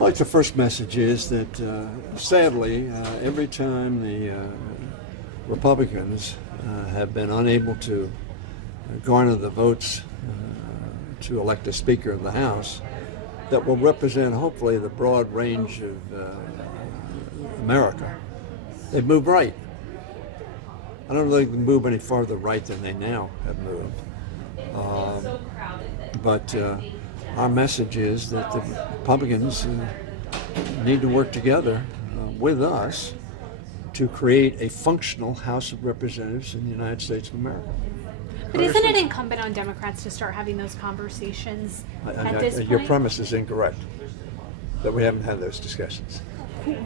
Well, the first message is that, sadly, every time the Republicans have been unable to garner the votes to elect a Speaker of the House that will represent, hopefully, the broad range of America, they've moved right. I don't know if they can move any farther right than they now have moved. But our message is that the Republicans need to work together with us to create a functional House of Representatives in the United States of America. But isn't it incumbent on Democrats to start having those conversations at this point? Your premise is incorrect, that we haven't had those discussions.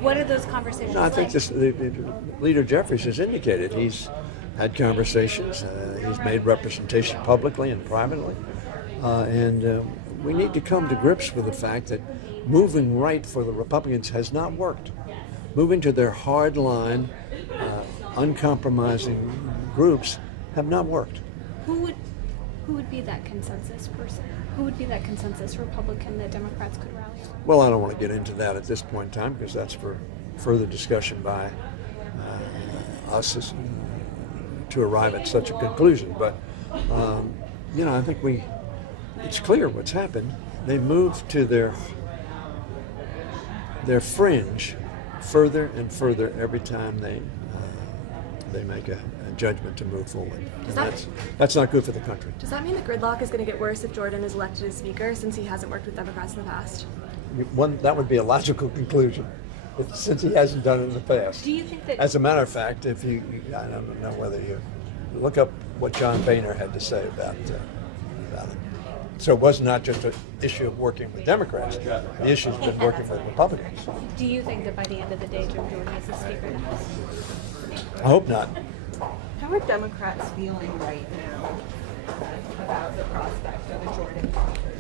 What are those conversations No, I think like? the Leader Jeffries has indicated he's had conversations, he's made representation publicly and privately, and we need to come to grips with the fact that moving right for the Republicans has not worked. Moving to their hard-line, uncompromising groups have not worked. Who would be that consensus person? Who would be that consensus Republican that Democrats could rally around? Well, I don't want to get into that at this point in time because that's for further discussion by us to arrive at such a conclusion. But, I think it's clear what's happened. They moved to their fringe further and further every time they make a judgment to move forward. That's not good for the country. Does that mean the gridlock is going to get worse if Jordan is elected as Speaker, since he hasn't worked with Democrats in the past? That would be a logical conclusion, since he hasn't done it in the past. Do you think that? As a matter of fact, I don't know whether you look up what John Boehner had to say about it. So it was not just an issue of working with Democrats. The issue has been working with Republicans. Do you think that by the end of the day, Jim Jordan is the Speaker of the House? I hope not. How are Democrats feeling right now about the prospect of a Jordan conference?